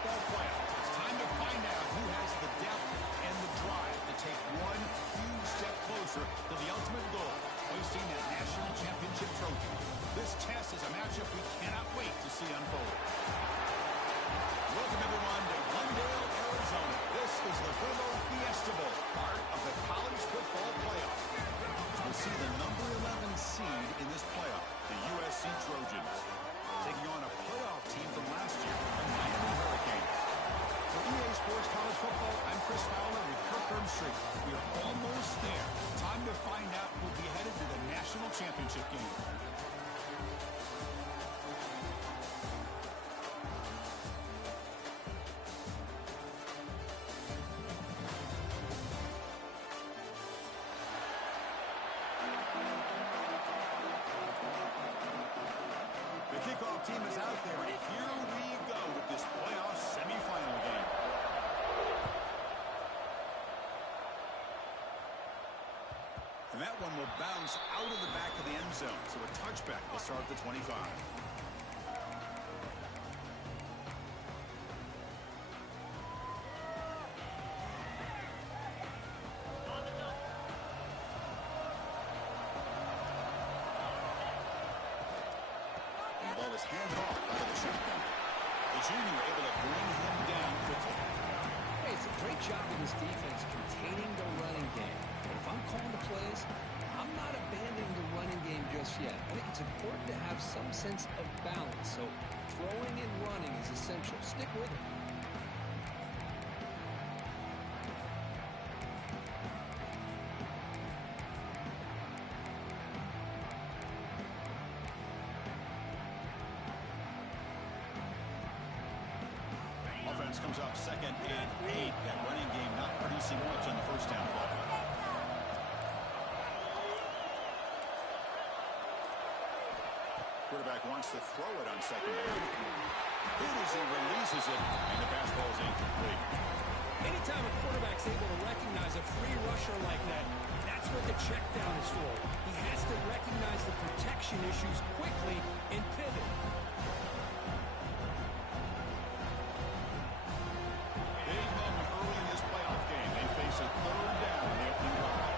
football playoff. It's time to find out who has the depth and the drive to take one huge step closer to the ultimate goal, hoisting that national championship trophy. This test is a matchup we cannot wait to see unfold. Welcome, everyone, to Glendale, Arizona. This is the Bogh Fiesta Bowl, part of the college football playoff. We'll see the number 11 seed in this playoff, the USC Trojans, taking on a playoff team from last year, the Miami Hurricanes. For EA Sports College Football, I'm Chris Fowler with Kirk Ermstreet. We are almost there. Time to find out who'll be headed to the national championship game. Kickoff team is out there, and here we go with this playoff semifinal game. And that one will bounce out of the back of the end zone, so a touchback will start at the 25. Hands off out of the shotgun. The junior able to bring him down quickly. Hey, it's a great job of this defense containing the running game. But if I'm calling the plays, I'm not abandoning the running game just yet. I think it's important to have some sense of balance. So throwing and running is essential. Stick with it. Comes up 2nd and 8. That running game not producing much on the first down play. Quarterback wants to throw it on 2nd down. It as he releases it, and the pass ball is incomplete. Anytime a quarterback's able to recognize a free rusher like that, that's what the check down is for. He has to recognize the protection issues quickly and pivot. A 3rd down in the opening drive.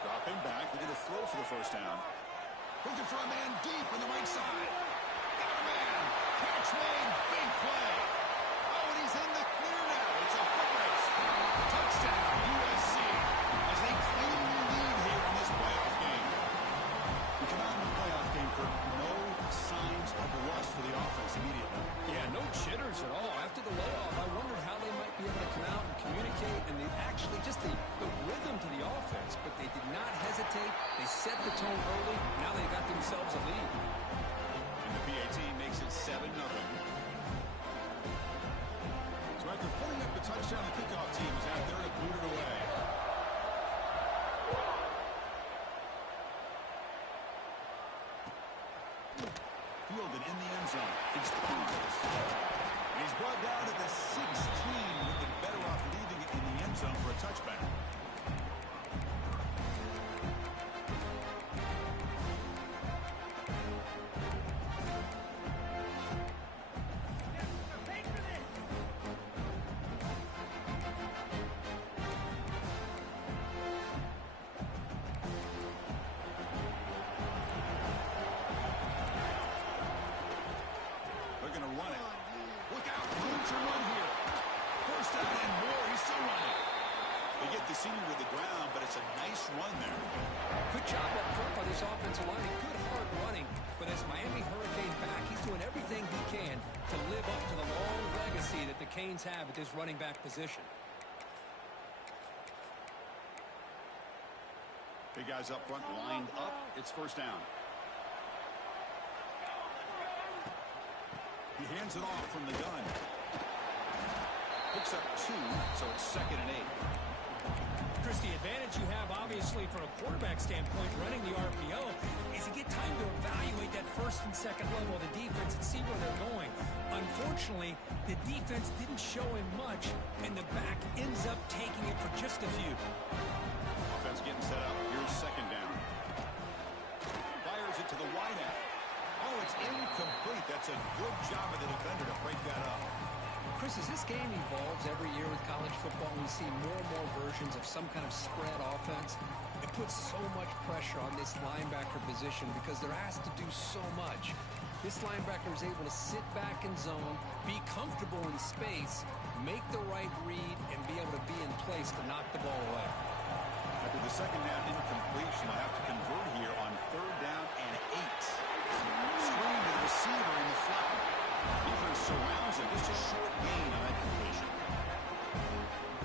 Dropping back, they're going to throw for the first down. Looking for a man deep on the right side. Got a man. Catch made. Big play. Oh, and he's in the clear now. It's a foot race. Touchdown, USC. As they claim the lead here in this playoff game. We come out in the playoff game for no signs of rust for the offense immediately. Yeah, no jitters at all. After the layoff, I wondered how they might be able to come out and communicate, and they actually just the rhythm to the offense, but they did not hesitate. They set the tone early. Now they got themselves a lead. And the PA team makes it 7-0. So after putting up the touchdown, the kickoff team is out there to boot it away. Fielded in the end zone. It's and he's brought down to the 16. Would have been better off leaving it in the end zone for a touchback. Senior to the ground, but it's a nice run there. Good job up front by this offensive line. Good hard running. But as Miami Hurricane back, he's doing everything he can to live up to the long legacy that the Canes have at this running back position. Big guys up front lined up. It's first down. He hands it off from the gun. Picks up 2, so it's 2nd and 8. Chris, the advantage you have, obviously, from a quarterback standpoint, running the RPO, is you get time to evaluate that first and second level of the defense and see where they're going. Unfortunately, the defense didn't show him much, and the back ends up taking it for just a few. Offense getting set up. Here's second down. Fires it to the wideout. Oh, it's incomplete. That's a good job of the defender to break that up. Chris, as this game evolves every year with college football, we see more and more versions of some kind of spread offense. It puts so much pressure on this linebacker position because they're asked to do so much. This linebacker is able to sit back in zone, be comfortable in space, make the right read, and be able to be in place to knock the ball away. After the second down incompletion, they'll have to convert here on third down and 8. Screen to the receiver in the flat. Defense surrounds it. Just a short gain on that completion.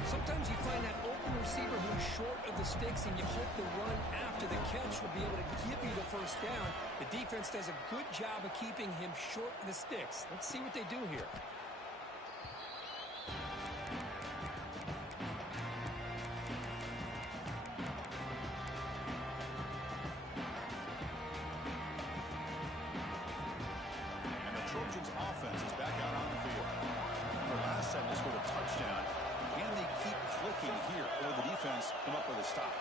Sometimes you find that open receiver who's short of the sticks, and you hope the run after the catch will be able to give you the first down. The defense does a good job of keeping him short of the sticks. Let's see what they do here. And the Trojans' offense is back out on the field. The last time they scored a touchdown. Can they keep clicking here, or the defense come up with a stop?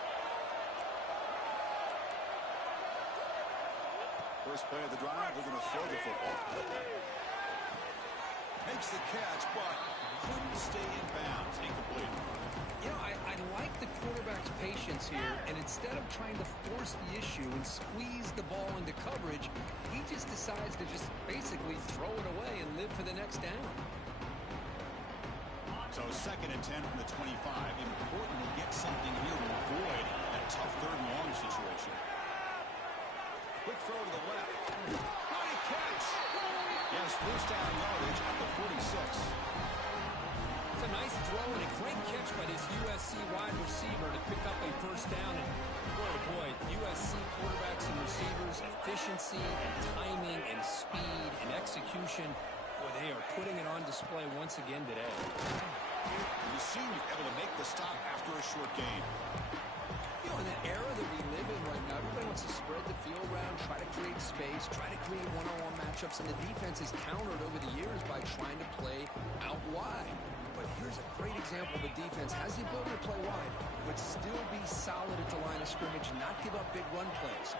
First play of the drive, they're going to throw the football. Makes the catch, but couldn't stay in bounds. Incomplete. You know, I like the quarterback's patience here, and instead of trying to force the issue and squeeze the ball into coverage, he just decides to just basically throw it away and live for the next down. So second and 10 from the 25. Important to get something here to avoid that tough third and long situation. Quick throw to the left. Nice catch. Yes, first down yardage at the 46. It's a nice throw and a great catch by this USC wide receiver to pick up a first down. And boy, oh boy, USC quarterbacks and receivers, efficiency and timing and speed and execution. Boy, they are putting it on display once again today. The senior able to make the stop after a short gain. You know, in the era that we live in right now, everybody wants to spread the field around, try to create space, try to create one-on-one matchups, and the defense has countered over the years by trying to play out wide. But here's a great example of a defense has the ability to play wide, but still be solid at the line of scrimmage and not give up big run plays.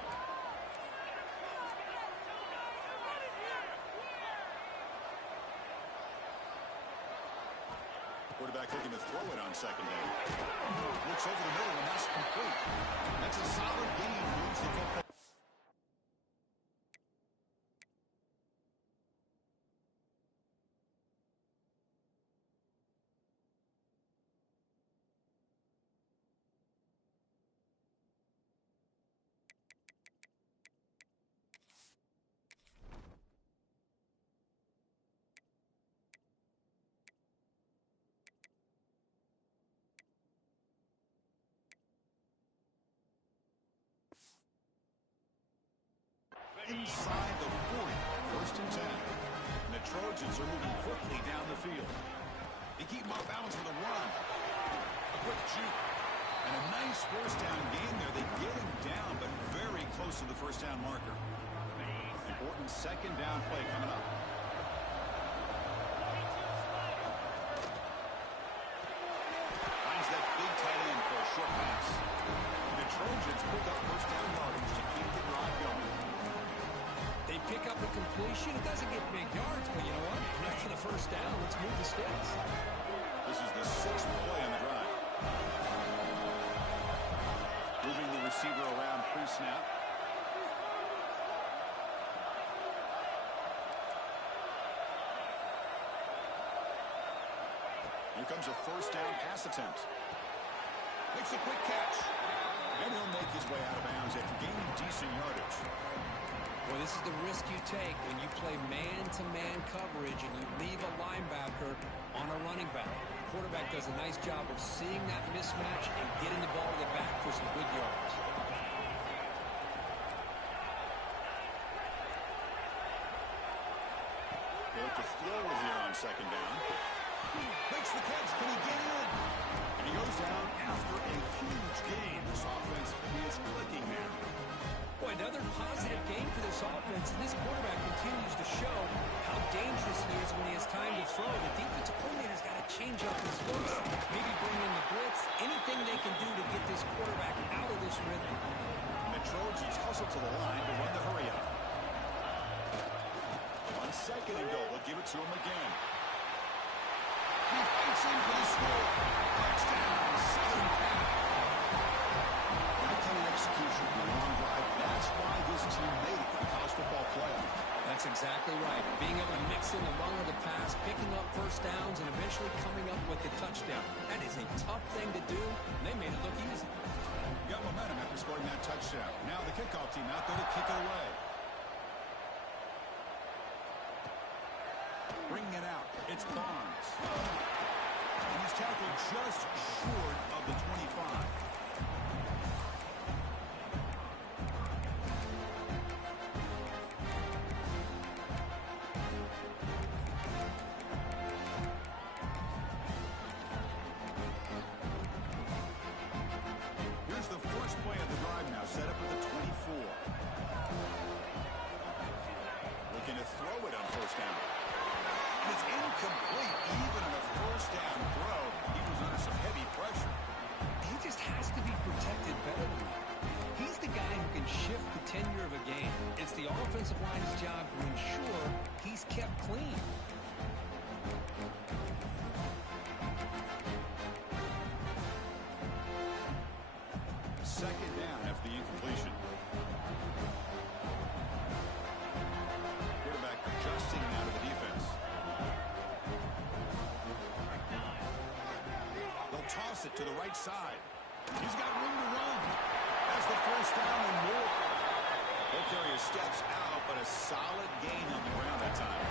Quarterback looking to throw it on second down. Looks over the middle, and that's complete. That's a solid gain. Moves the football. Inside the 40, first and 10. And the Trojans are moving quickly down the field. They keep them off balance with a run. A quick juke. And a nice first down gain there. They get him down, but very close to the first down marker. Important second down play coming up. Finds that big tight end for a short pass. And the Trojans pick up first down yardage to keep the drive going. They pick up a completion. It doesn't get big yards, but you know what? After the first down, let's move the sticks. This is the 6th play on the drive. Moving the receiver around pre-snap. Here comes a first down pass attempt. Makes a quick catch. And he'll make his way out of bounds after gaining decent yardage. Well, this is the risk you take when you play man-to-man coverage and you leave a linebacker on a running back. The quarterback does a nice job of seeing that mismatch and getting the ball to the back for some good yards. They look to throw it here on second down. Makes the catch. Can he get in? And he goes down after a huge gain. This offense is clicking there. Boy, another positive game for this offense, and this quarterback continues to show how dangerous he is when throw, the defensive coordinator's got to change up his looks, maybe bring in the blitz, anything they can do to get this quarterback out of this rhythm. And the Trojans hustle to the line to run the hurry up. On second and goal, we'll give it to him again. He fights in for the score. Touchdown, Southern Cal. That kind of execution in a long drive, that's why this team made it to the college football playoff. That's exactly right. Being able to mix in the run of the pass, picking up first downs, and eventually coming up with the touchdown. That is a tough thing to do, and they made it look easy. Got momentum after scoring that touchdown. Now the kickoff team out there to kick it away. Bringing it out. It's Barnes. And he's tackled just short of the 25. Here's the first play of the drive now, set up at the 24. Looking to throw it on first down. And it's incomplete. Even on a first down throw, he was under some heavy pressure. He just has to be protected better than that. He's the guy who can shift the tenure of a game. It's the offensive line's job to ensure he's kept clean. Second down after the incompletion. Quarterback adjusting now to the defense. They'll toss it to the right side. He's got room to run. That's the first down and more. He'll carry his steps out, but a solid gain on the ground that time.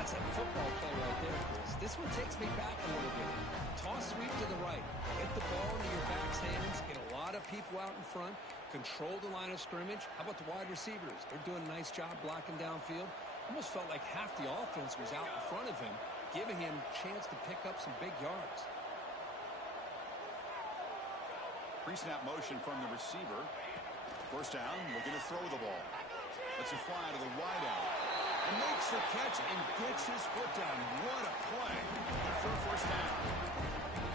That's a football play right there, Chris. This one takes me back a little bit. Toss sweep to the right. Get the ball into your back's hands. Get a lot of people out in front. Control the line of scrimmage. How about the wide receivers? They're doing a nice job blocking downfield. Almost felt like half the offense was out in front of him, giving him a chance to pick up some big yards. Pre-snap motion from the receiver. First down, looking to throw the ball. Lets it fly to the wideout. And makes the catch and gets his foot down. What a play. Good for a first down.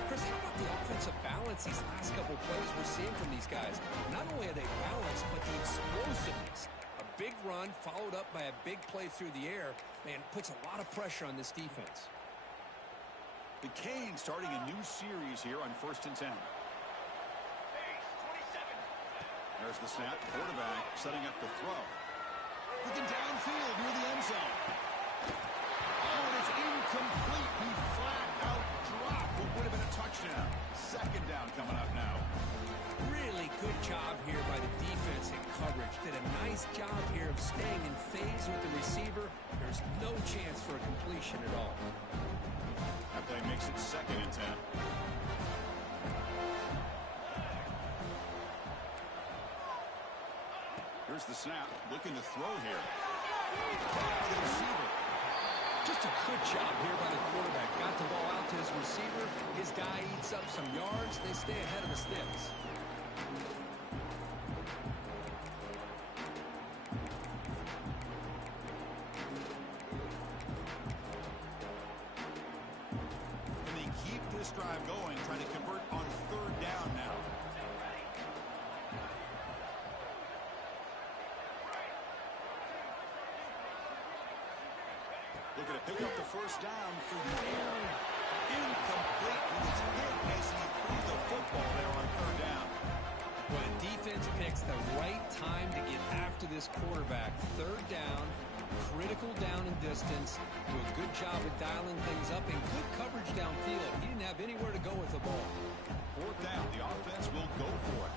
Chris, how about the offensive balance these last couple plays we're seeing from these guys? Not only are they balanced, but the explosiveness. A big run followed up by a big play through the air, man, puts a lot of pressure on this defense. The Canes starting a new series here on 1st and 10. There's the snap. Quarterback setting up the throw. Looking downfield near the end zone. Oh, and it's incomplete. He flat out dropped what would have been a touchdown. Second down coming up now. Really good job here by the defense in coverage. Did a nice job here of staying in phase with the receiver. There's no chance for a completion at all. That play makes it 2nd and 10. Here's the snap. Looking to throw here. The receiver. Just a good job here by the quarterback. Got the ball out to his receiver. His guy eats up some yards. They stay ahead of the sticks. And they keep this drive going, trying to convert on 3rd down now. Looking to pick up the first down through the air. Incomplete. He was hit as he threw the football there on 3rd down. When defense picks the right time to get after this quarterback, 3rd down, critical down and distance, do a good job of dialing things up, and good coverage downfield. He didn't have anywhere to go with the ball. 4th down. The offense will go for it.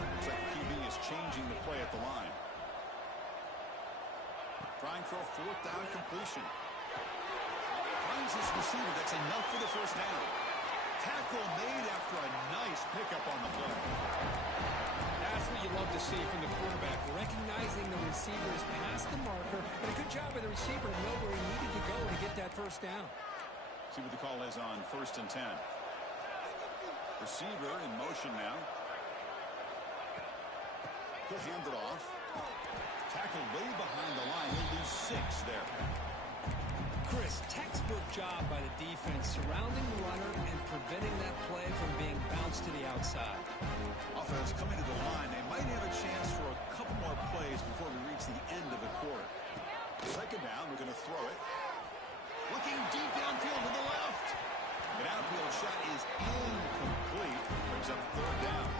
Looks like the QB is changing the play at the line. Trying for a 4th down completion. Finds his receiver. That's enough for the first down. Tackle made after a nice pickup on the play. That's what you love to see from the quarterback, recognizing the receiver is past the marker, and a good job by the receiver to know where he needed to go to get that first down. See what the call is on 1st and 10. Receiver in motion now. He'll hand it off. Tackled way behind the line. He'll lose 6 there. Just textbook job by the defense, surrounding the runner and preventing that play from being bounced to the outside. Offense coming to the line. They might have a chance for a couple more plays before we reach the end of the quarter. Second down, we're going to throw it. Looking deep downfield to the left. An outfield shot is incomplete. Brings up third down.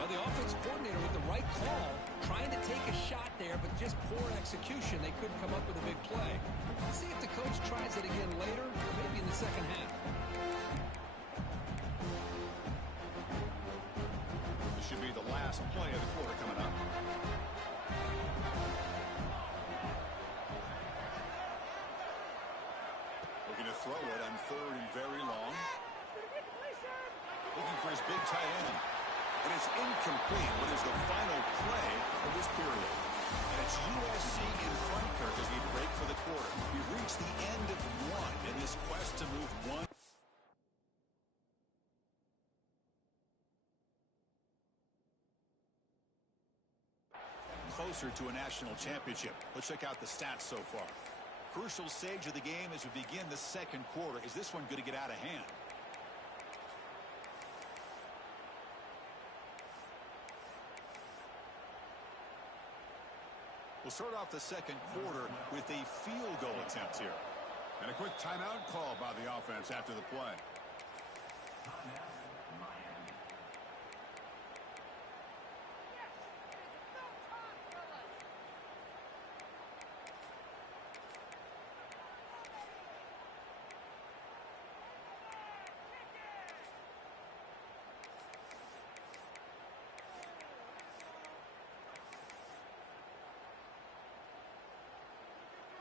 Well, the offense coordinator with the right call, trying to take a shot there, but just poor execution. They couldn't come up with a big play. Let's see if the coach tries it again later, maybe in the second half. This should be the last play of the quarter coming up. Looking to throw it on third and very long. Looking for his big tight end. And it's incomplete. What is the final play of this period? And it's USC in front, Kirk, as we break for the quarter. We've reached the end of one in this quest to move one. Closer to a national championship. Let's check out the stats so far. Crucial stage of the game as we begin the second quarter. Is this one going to get out of hand? We'll start off the second quarter with a field goal attempt here. And a quick timeout call by the offense after the play.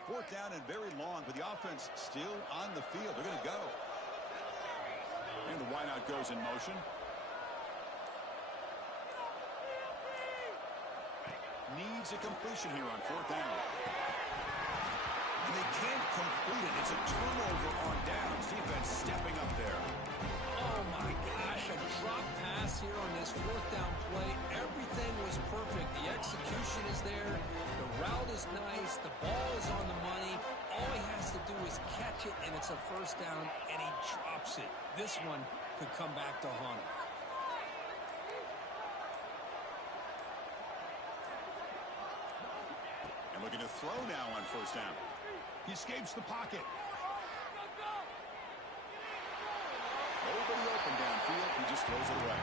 Fourth down and very long, but the offense still on the field. They're going to go. And the wideout goes in motion. Needs a completion here on fourth down. And they can't complete it. It's a turnover on downs. Defense stepping up there. Oh, my gosh, a drop pass here on this fourth down play. Everything was perfect. The execution is there. The route is nice. The ball is on the money. All he has to do is catch it, and it's a first down, and he drops it. This one could come back to haunt him. And looking to throw now on first down. He escapes the pocket. Nobody open downfield. He just throws it away.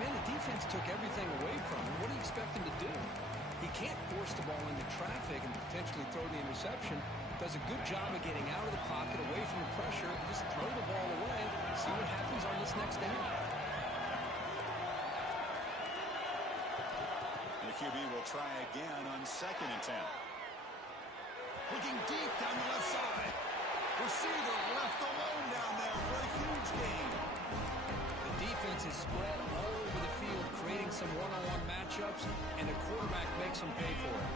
Man, the defense took everything away from him. What do you expect him to do? He can't force the ball into traffic and potentially throw the interception. Does a good job of getting out of the pocket, away from the pressure. Just throw the ball away. See what happens on this next down. And the QB will try again on 2nd and 10. Looking deep down the left side. Receiver left alone down there for a huge gain. The defense is spread all over the field, creating some one-on-one matchups, and the quarterback makes them pay for it.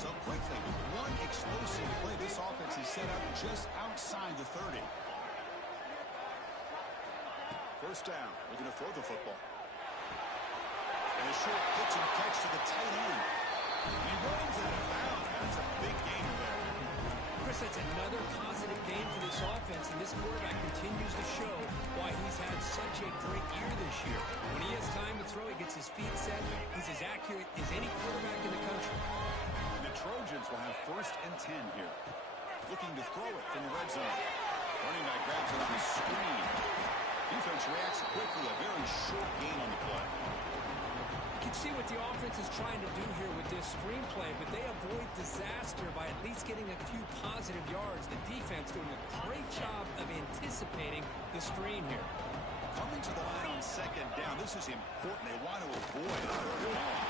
So quickly, with one explosive play, this offense is set up just outside the 30. First down, we're going to throw the football. And a short pitch and catch to the tight end. He runs out of bounds. That's a big gainer there. Chris, that's another positive game for this offense, and this quarterback continues to show why he's had such a great year this year. When he has time to throw, he gets his feet set. He's as accurate as any quarterback in the country. And the Trojans will have 1st and 10 here. Looking to throw it from the red zone. Running back grabs it on the screen. Defense reacts quickly. A very short gain on the play. You can see what the offense is trying to do here with this screenplay, but they avoid disaster by at least getting a few positive yards. The defense doing a great job of anticipating the screen here. Coming to the line on 2nd down. This is important. They want to avoid a 3rd and long.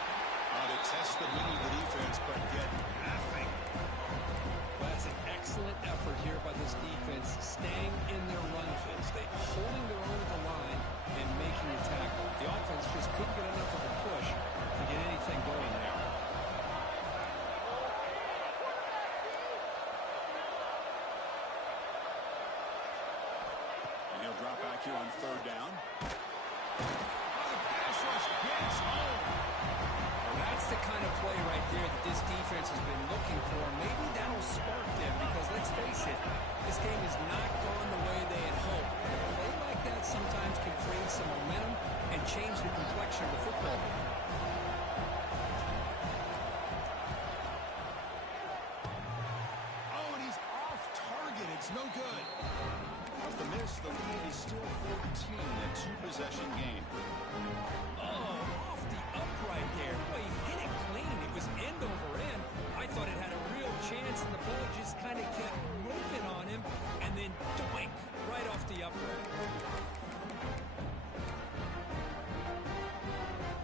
They test the middle of the defense, but get nothing. Well, that's an excellent effort here by this defense, staying in their run phase. They holding their own at the line and making the tackle. The offense just couldn't get enough of a push to get anything going there. And he'll drop back here on 3rd down. Oh, the pass rush gets home. Well, that's the kind of play right right there that this defense has been looking for. Maybe that'll spark them because, let's face it, this game has not gone the way they had hoped. And a play like that sometimes can create some momentum and change the complexion of the football game. Oh, and he's off target. It's no good. Off the miss, the lead is still 14, a two-possession game. Oh, off the upright there. Boy, he hit it clean. It was end over end. I thought it had a real chance, and the ball just kind of kept moving on him, and then doink, right off the upright.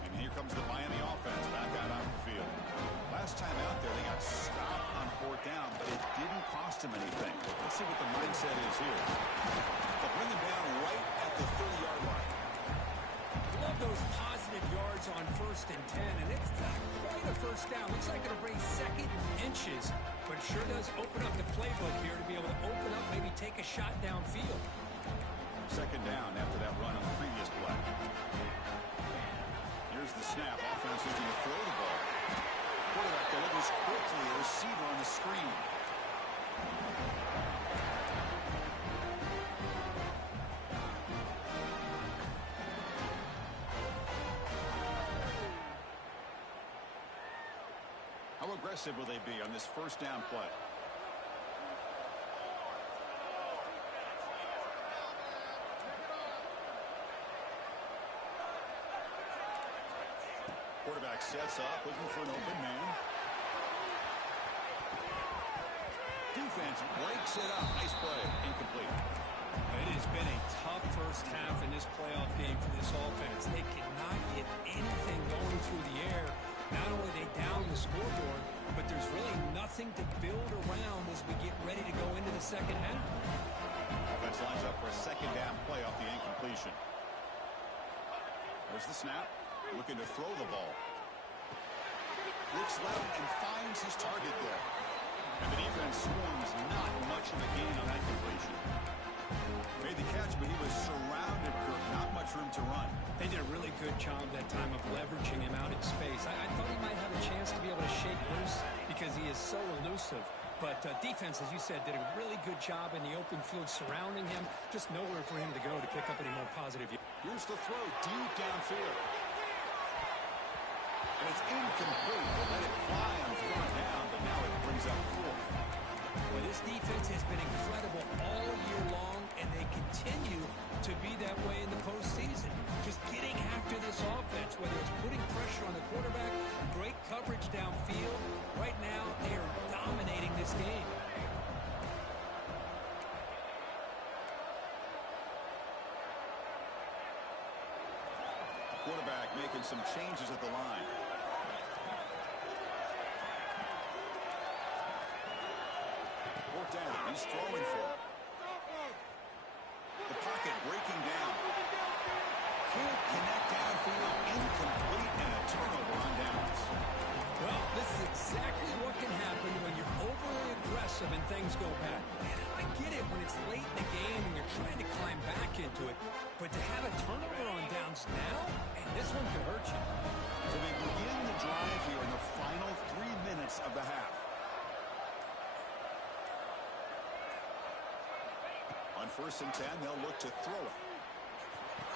And here comes the Miami offense back out on the field. Last time out there, they got stopped on fourth down, but it didn't cost them anything. Let's see what the mindset is here. They'll bring them down right at the 30-yard line. Love those positive yards on 1st and 10, and it's not quite a first down. Looks like it'll bring second inches, but it sure does open up the playbook here to be able to open up, maybe take a shot downfield. Second down after that run on the previous play. Here's the snap. Offense looking to throw the ball. Quarterback delivers quickly. A receiver on the screen. How aggressive will they be on this first down play? Quarterback sets up, looking for an open man. Defense breaks it up. Nice play. Incomplete. It has been a tough first half in this playoff game for this offense. They cannot get anything going through the air. Not only are they down the scoreboard, but there's really nothing to build around as we get ready to go into the second half. Offense lines up for a second down play off the incompletion. There's the snap. Looking to throw the ball. Looks left and finds his target there. And the defense swarms not much of a gain on that completion. Made the catch, but he was surrounded, Kirk. Not much room to run. They did a really good job that time of leveraging him out in space. I thought he might have a chance to be able to shake loose because he is so elusive. But defense, as you said, did a really good job in the open field surrounding him. Just nowhere for him to go to pick up any more positive. Here's the throw deep downfield. And it's incomplete. They let it fly on third down, but now it brings up fourth. Well, this defense has been incredible all year long, and they continue to be that way in the postseason. Just getting after this offense, whether it's putting pressure on the quarterback, great coverage downfield. Right now, they are dominating this game. Quarterback making some changes at the line. Fourth down. He's throwing for it. The pocket breaking down. Can't connect downfield. Incomplete and a turnover on downs. Well, this is exactly what can happen when you're overly aggressive and things go bad. And I get it when it's late in the game and you're trying to climb back into it. But to have a turnover on downs now, and this one could hurt you. So they begin the drive here in the final 3 minutes of the half. On 1st and 10, they'll look to throw it.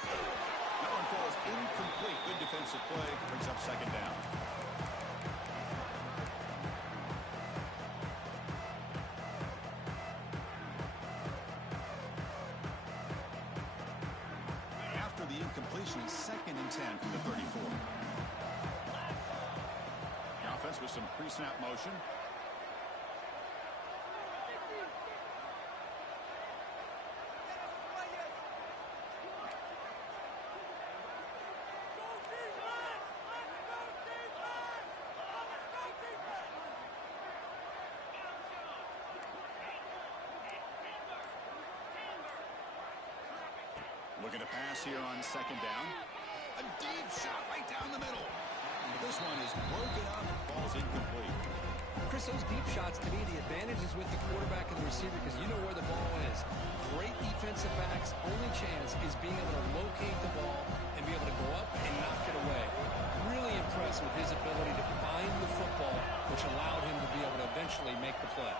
That one falls incomplete. Good defensive play. Brings up second down. After the incompletion, 2nd and 10 from the 34. The offense with some pre-snap motion. Looking to pass here on second down. A deep shot right down the middle. This one is broken up. Ball's incomplete. Chris, those deep shots, to me, the advantage is with the quarterback and the receiver because you know where the ball is. Great defensive backs' only chance is being able to locate the ball and be able to go up and knock it away. really impressed with his ability to find the football, which allowed him to be able to eventually make the play.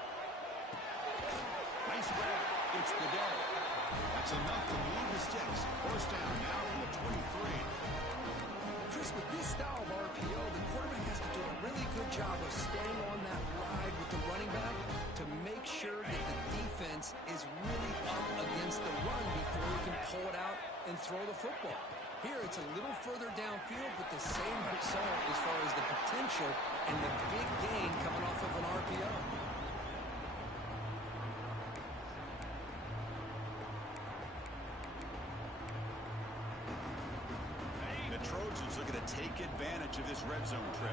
Nice grab. It's the day. That's enough to move the sticks. First down now from the 23. Chris, with this style of RPO, the quarterback has to do a really good job of staying on that ride with the running back to make sure that the defense is really up against the run before he can pull it out and throw the football. Here, it's a little further downfield, but the same result as far as the potential and the big gain coming off of an RPO. The Trojans looking to take advantage of this red zone trip.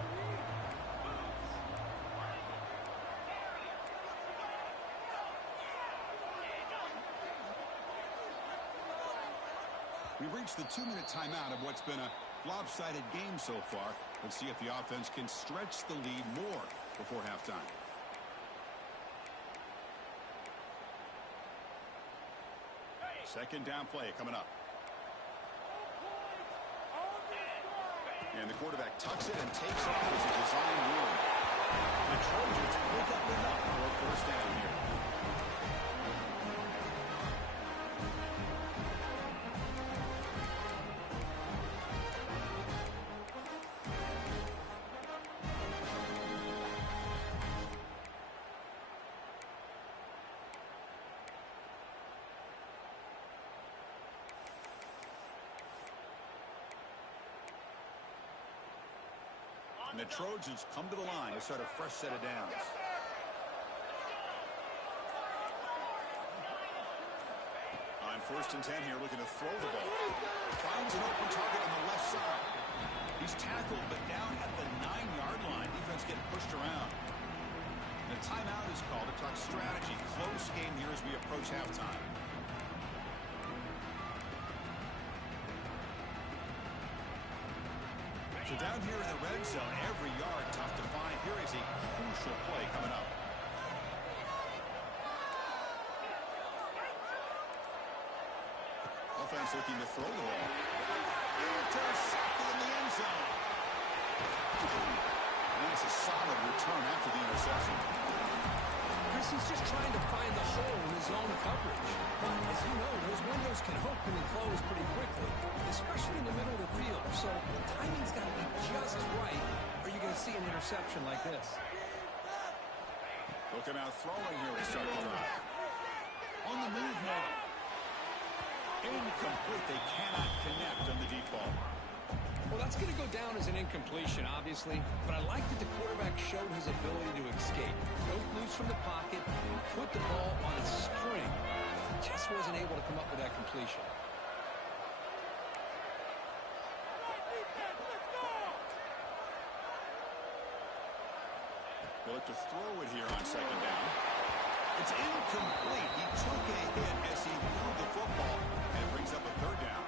We've reached the 2-minute timeout of what's been a lopsided game so far. Let's see if the offense can stretch the lead more before halftime. Second down play coming up. And the quarterback tucks it and takes off as a design run. The Trojans pick up enough for a first down here. And the Trojans come to the line to start a fresh set of downs. On 1st and 10 here, looking to throw the ball. Finds an open target on the left side. He's tackled, but down at the 9-yard line. Defense getting pushed around. And a timeout is called to talk strategy. Close game here as we approach halftime. So down here in the red zone, every yard tough to find. Here is a crucial play coming up. Offense looking to throw the ball. Intercepted in the end zone. And it's a solid return after the interception. Chris, he's just trying to find the hole in his own coverage. But as you know, those windows can open and close pretty quickly, especially in the middle of the field. So the timing's got to be just right, or you're going to see an interception like this. Looking out throwing here to start the drive. On the move now. Incomplete. They cannot connect on the deep ball. Well, that's going to go down as an incompletion, obviously, but I like that the quarterback showed his ability to escape. Broke loose from the pocket and put the ball on a string. Just wasn't able to come up with that completion. They look to throw it here on 2nd down. It's incomplete. He took a hit as he threw the football, and it brings up a 3rd down.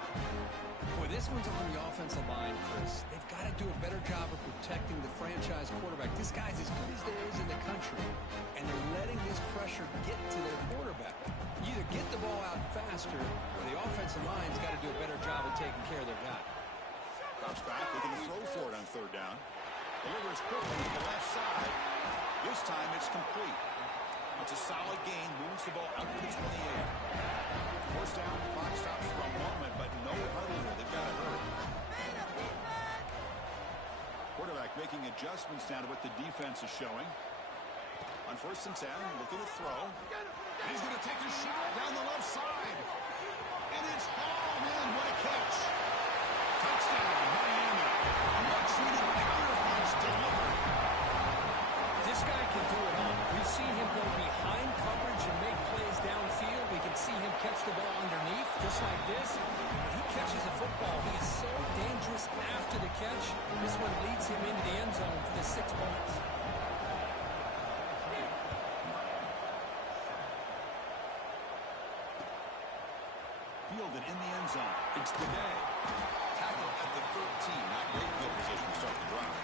Boy, this one's on the offensive line, Chris. They've got to do a better job of protecting the franchise quarterback. This guy's as good as there is in the country, and they're letting this pressure get to their quarterback. You either get the ball out faster, or the offensive line's got to do a better job of taking care of their guy. Drops back, looking to throw for it on 3rd down. Delivers quickly to the left side. This time it's complete. It's a solid gain, moves the ball out to the 28. First down, the clock stops for a moment, but no huddle here. They've got to hurry. Quarterback making adjustments down to what the defense is showing. On 1st and 10, looking to throw. And he's going to take a shot down the left side. And it's hauled in. What a catch. Touchdown, Miami. A much-needed counter-punch delivered. This guy can do it all. We've seen him go behind coverage and make plays downfield. We can see him catch the ball underneath, just like this. When he catches a football, he is so dangerous after the catch. This one leads him into the end zone for the 6 points. Fielded in the end zone. It's the day. Tackle at the 13. Not great field position to start the drive.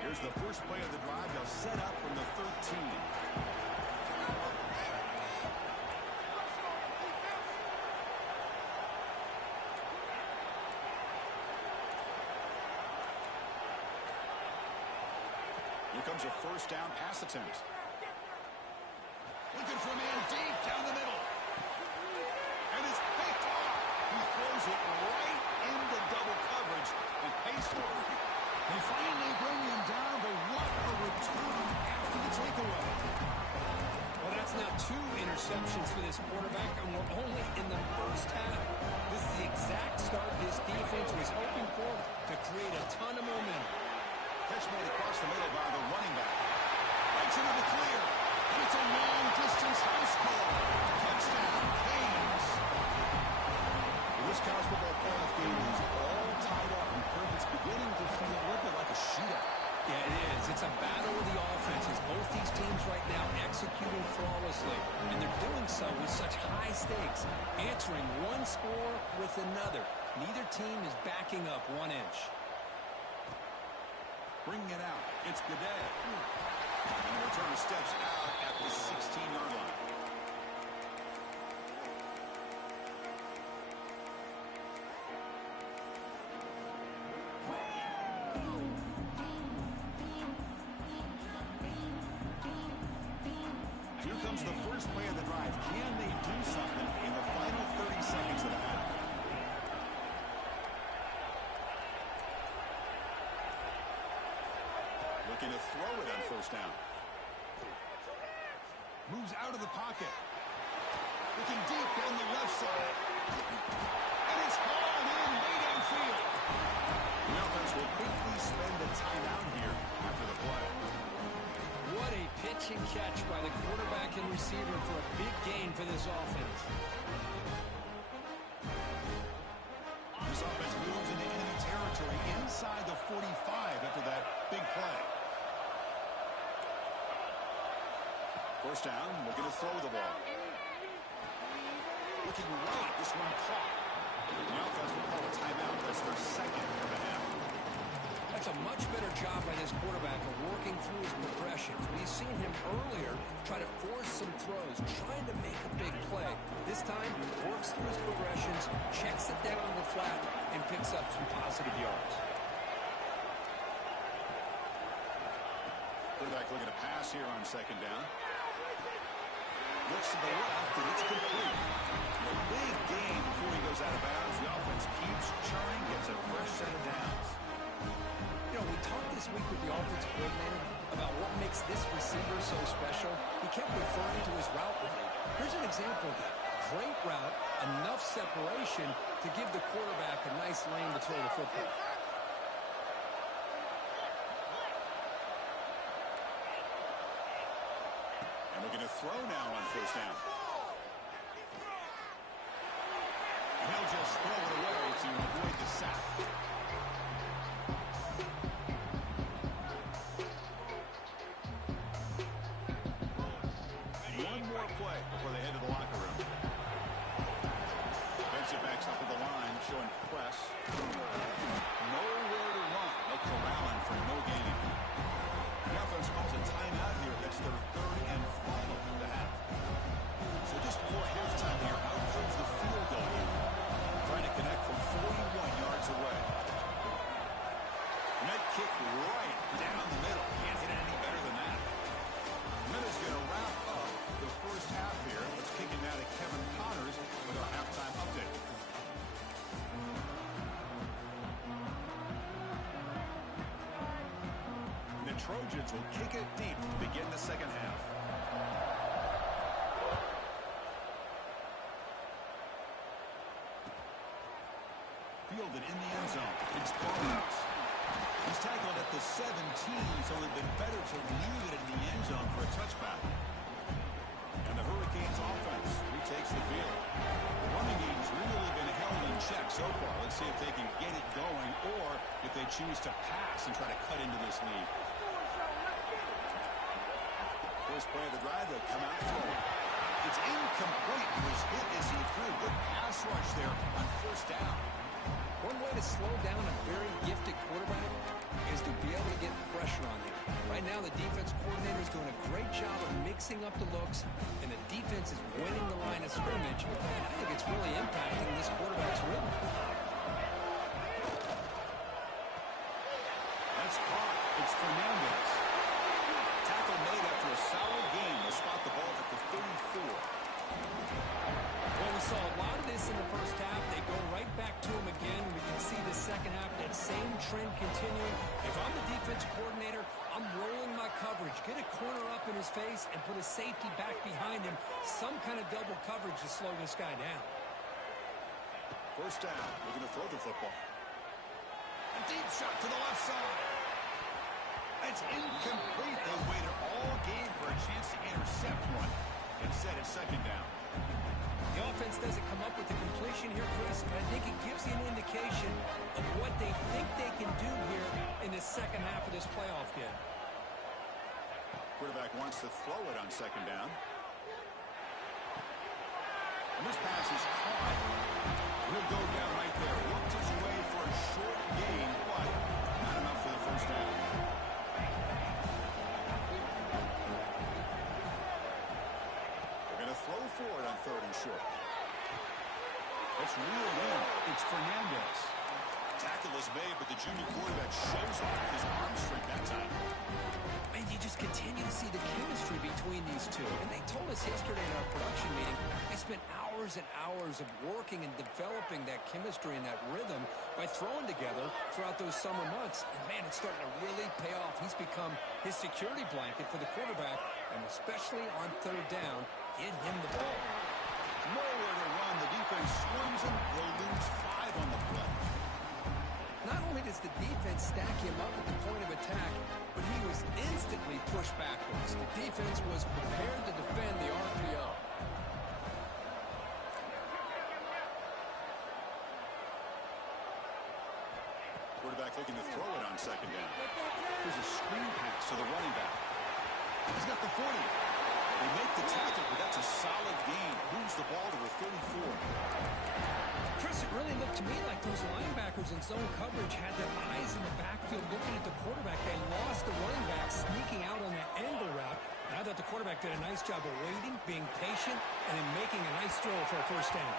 Here's the first play of the drive. They'll set up from the 13. comes a first down pass attempt. Looking for a man deep down the middle. And it's picked off. He throws it right into double coverage and pays for it. They finally bring him down, but what a return after the takeaway. Well, that's now 2 interceptions for this quarterback, and we're only in the first half. This is the exact start this defense was hoping for to create a ton of momentum. Catch made across the middle by the running back. Right into the clear. And it's a long-distance house call. Touchdown, Canes. This college football playoff game is all tied up, and Kirk, it's beginning to feel a little bit like a shootout. Yeah, it is. It's a battle of the offenses. Both these teams right now executing flawlessly, and they're doing so with such high stakes, answering one score with another. Neither team is backing up 1 inch. Bringing it out. It's Bogh. And the returner steps out at the 16-yard line. Here comes the first play of the drive. Can they do something in the final 30 seconds of the half? Looking to throw it on first down. Moves out of the pocket. Looking deep down the left side. And it's hauled in way downfield. The offense will quickly spend a timeout here after the play. What a pitch and catch by the quarterback and receiver for a big gain for this offense. This offense moves into enemy territory inside the 45 after that big play. First down, looking to throw the ball. Looking right, this one caught. The offense will call a timeout. That's their second of the half. That's a much better job by this quarterback of working through his progressions. We've seen him earlier try to force some throws, trying to make a big play. This time, he works through his progressions, checks it down to the flat, and picks up some positive yards. Quarterback looking to pass here on second down. Looks to the left, and it's complete. A big gain before he goes out of bounds. The offense keeps churning, gets a fresh set of downs. You know, we talked this week with the offensive coordinator about what makes this receiver so special. He kept referring to his route running. Here's an example of that. Great route, enough separation to give the quarterback a nice lane to throw the football. And looking to throw now on first down. And he'll just throw it away to avoid the sack. One more play before they head to the locker room. Defensive backs up at the line, showing press. Nowhere to run. They'll corral him for no gain. The offense calls a timeout here. That's their third and final of the half. So just before halftime here, out comes the field goal here. Trying to connect from 41 yards away. Net kick right down the middle. Can't hit it any better than that. Minutes going to wrap up the first half here. Let's kick it now to Kevin Connors with our halftime update. The Trojans will kick it deep to begin the second half. Fielded in the end zone. It's Bogh. He's tackled at the 17, so it would have been better to leave it in the end zone for a touchback. And the Hurricanes offense retakes the field. The running game's really been held in check so far. Let's see if they can get it going or if they choose to pass and try to cut into this lead. First play of the drive, they'll come out for it. It's incomplete. He was hit as he threw. Good pass rush there on first down. One way to slow down a very gifted quarterback is to be able to get pressure on him. Right now, the defense coordinator is doing a great job of mixing up the looks, and the defense is winning the line of scrimmage, and I think it's really impacting this quarterback's rhythm. That's caught. It's Fernandez. trend continuing, if I'm the defense coordinator, I'm rolling my coverage, get a corner up in his face, and put a safety back behind him. Some kind of double coverage to slow this guy down. First down, looking to throw the football. A deep shot to the left side. It's incomplete. They waited all game for a chance to intercept one. Instead, it's second down. The offense doesn't come up with the completion here, Chris, but I think it gives you an indication of what they think they can do here in the second half of this playoff game. Quarterback wants to throw it on second down. And this pass is caught. He'll go down right there. Worked his way for a short gain, but not enough for the first down. They're going to throw for it on third and short. It's reeled in. It's Fernandez. Tackle is made, but the junior quarterback shows off his arm strength that time. And you just continue to see the chemistry between these two. And they told us yesterday in our production meeting, they spent hours and hours of working and developing that chemistry and that rhythm by throwing together throughout those summer months. And, man, it's starting to really pay off. He's become his security blanket for the quarterback, and especially on third down, get him the ball. Nowhere to run. The defense swarms him. They'll lose 5 on the play. Not only does the defense stack him up at the point of attack, but he was instantly pushed backwards. The defense was prepared to defend the RPO. Quarterback looking to throw it on second down. Here's a screen pass to the running back. He's got the 40. They make the tackle, but that's a solid gain. Moves the ball to the 34. Chris, it really looked to me like those linebackers in zone coverage had their eyes in the backfield looking at the quarterback. They lost the running back sneaking out on that angle route. And I thought the quarterback did a nice job of waiting, being patient, and then making a nice throw for a first down.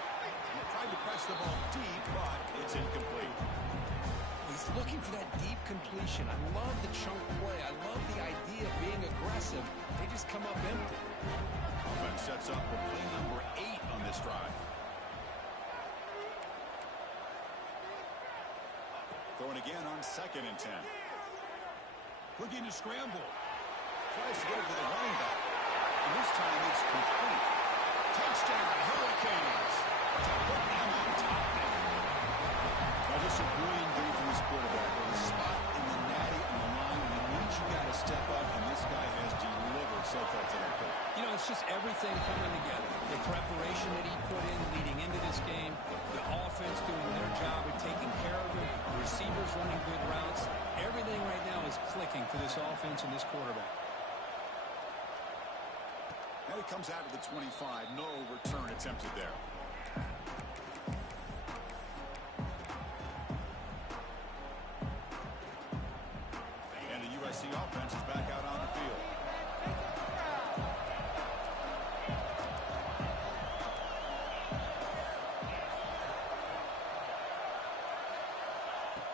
He tried to press the ball deep, but it's incomplete. He's looking for that deep completion. I love the chunk play. I love the idea of being aggressive. They just come up empty. Offense sets up for play number 8 on this drive. Throwing again on second and 10. Looking to scramble. Tries to get it to the running back. And this time it's complete. Touchdown, Hurricanes. To put them on top now. Now this is a brilliant game from this quarterback. With a spot in the natty on the line. When it means you got to step up, and this guy has delivered so far today. You know, it's just everything coming together. The preparation that he put in leading into this game, the offense doing their job of taking care of it, receivers running good routes. Everything right now is clicking for this offense and this quarterback. Now he comes out of the 25. No return attempted there. And the USC offense is back out on the field.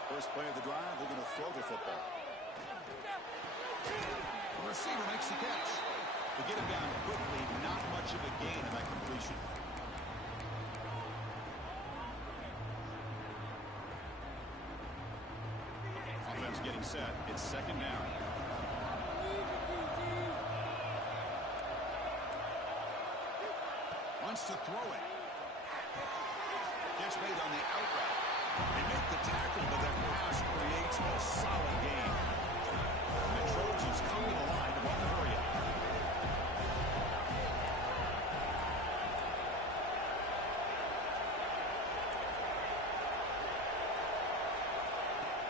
First play of the drive, they're going to throw the football. The receiver makes the catch. To get him down quickly, not much of a gain in that completion. Offense getting set. It's second down. Wants to throw it. Gets made on the out route. They make the tackle, but that pass creates a solid gain. And the Trojans come to the line to run the hurry up.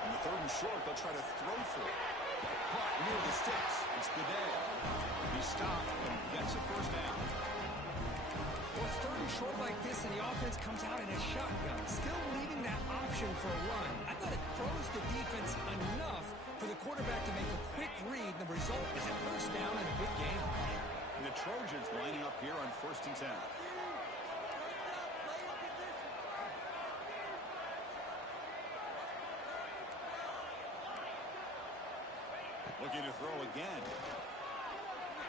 On the third and short, they'll try to throw for it. Caught near the sticks. It's Goodell. He stopped and gets a first down. Well, third and short like this, and the offense comes out in a shotgun, still leaving that option for a run. I thought it froze the defense enough for the quarterback to make a quick read. The result is a first down and a big gain. And the Trojans lining up here on first and 10. Looking to throw again.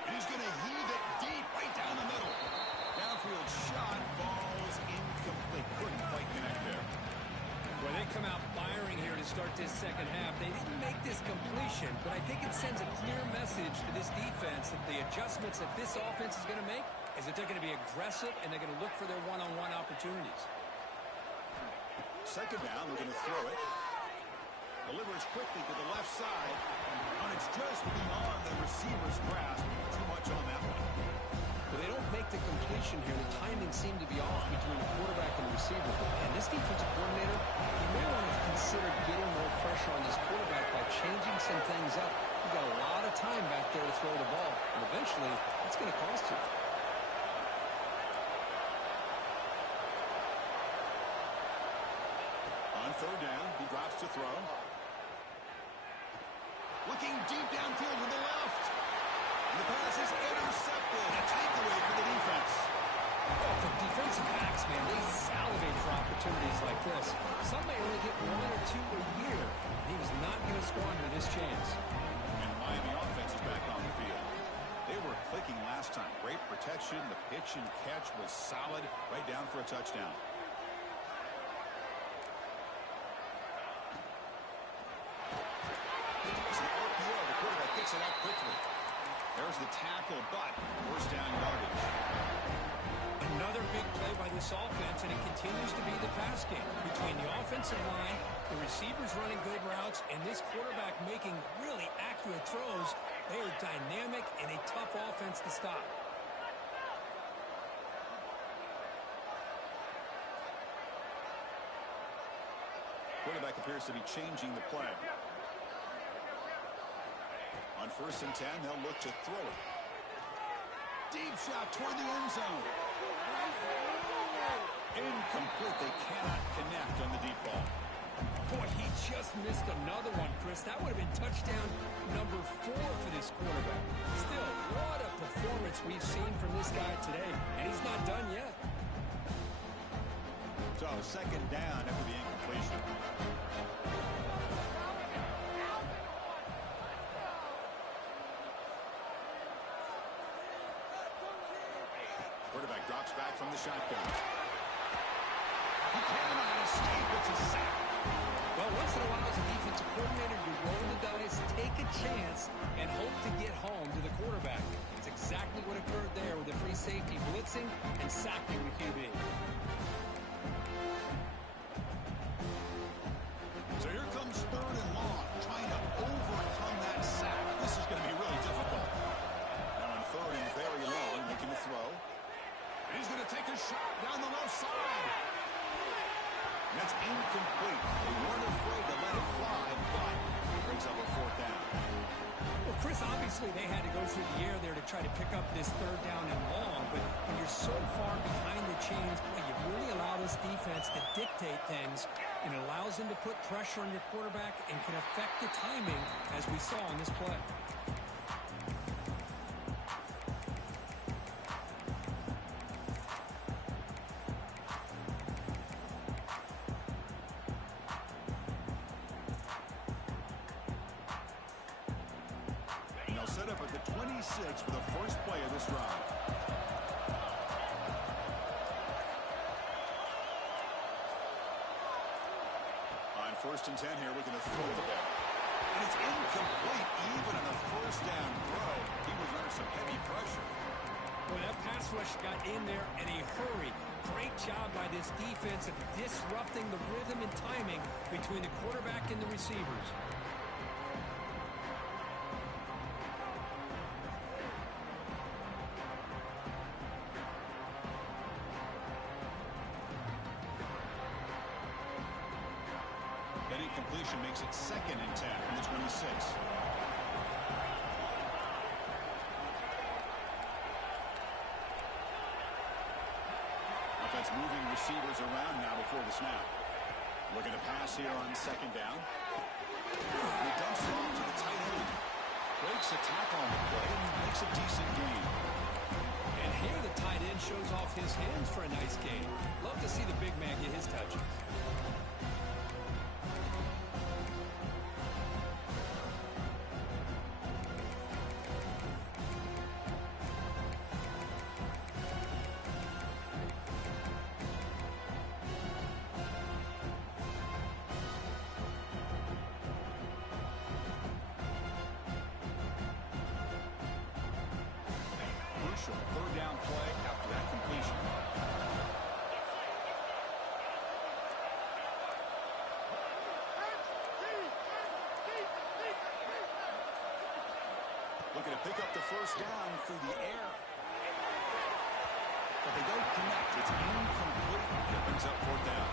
And he's going to heave it deep right down the middle. Downfield shot falls incomplete. Couldn't quite connect there. Well, they come out firing here to start this second half. They didn't make this completion, but I think it sends a clear message to this defense that the adjustments that this offense is going to make is that they're going to be aggressive and they're going to look for their one-on-one opportunities. Second down, we're going to throw it. Delivers quickly to the left side, and it's just beyond the receiver's grasp. Too much on that one. Well, they don't make the completion here. The timing seemed to be off between the quarterback and the receiver. And this defensive coordinator, he may want to consider getting more pressure on this quarterback by changing some things up. You've got a lot of time back there to throw the ball, and eventually it's going to cost you. On third down, he drops to throw. Looking deep downfield to the left. And the pass is intercepted. A takeaway for the defense. Oh, for defensive backs, man, they salivate for opportunities like this. Some may only get one or two a year. He was not going to squander this chance. And Miami offense is back on the field. They were clicking last time. Great protection. The pitch and catch was solid. Right down for a touchdown. Picks it up quickly. There's the tackle, but first down yardage. Another big play by this offense, and it continues to be the pass game. Between the offensive line, the receivers running good routes, and this quarterback making really accurate throws, they are dynamic and a tough offense to stop. Quarterback appears to be changing the play. On first and 10, they'll look to throw it. Deep shot toward the end zone. Incomplete. They cannot connect on the deep ball. Boy, he just missed another one, Chris. That would have been touchdown number 4 for this quarterback. Still, what a performance we've seen from this guy today. And he's not done yet. So, second down after the incompletion. Quarterback drops back from the shotgun. He cannot escape. It's a sack. Well, once in a while, as a defensive coordinator, you roll the dice, take a chance, and hope to get home to the quarterback. It's exactly what occurred there with the free safety blitzing and sacking the QB. So here comes third and long, trying to overcome that sack. This is going to be really difficult. Now on third and very long, making the throw. And he's going to take a shot down the left side. And that's incomplete. They weren't afraid to let it fly, but it brings up a fourth down. Well, Chris, obviously they had to go through the air there to try to pick up this third down and long, but when you're so far behind the chains, boy, you really allow this defense to dictate things, and it allows them to put pressure on your quarterback and can affect the timing, as we saw on this play. Set up at the 26 for the first play of this drive. On first and 10 here, we're going to throw the ball. And it's incomplete even on a first down throw. He was under some heavy pressure. Well, that pass rush got in there in a hurry. Great job by this defense of disrupting the rhythm and timing between the quarterback and the receivers. Completion makes it second and 10 from the 26. Offense moving receivers around now before the snap. Looking to pass here on second down. He dumps it off to the tight end. Breaks a tackle on the play and makes a decent gain. And here the tight end shows off his hands for a nice gain. Love to see the big man get his touches. play after that completion. Looking to pick up the first down through the air. But they don't connect. It's incomplete. It brings up fourth down.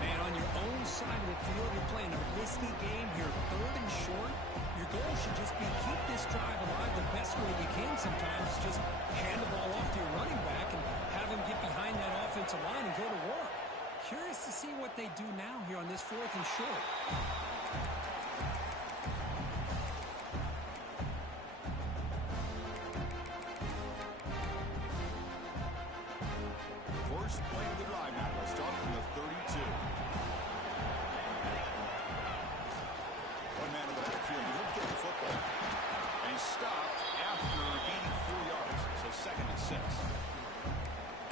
Man, on your own side of the field, you're playing a risky game here, 3rd and short. Your goal should just be keep this drive alive the best way you can sometimes. Just hand the ball off to your running back and have him get behind that offensive line and go to work. Curious to see what they do now here on this 4th and short. First play of the drive now. We'll start from the 32. One man in the backfield. He'll get the football. And he's stopped after gaining 4 yards. So 2nd and 6.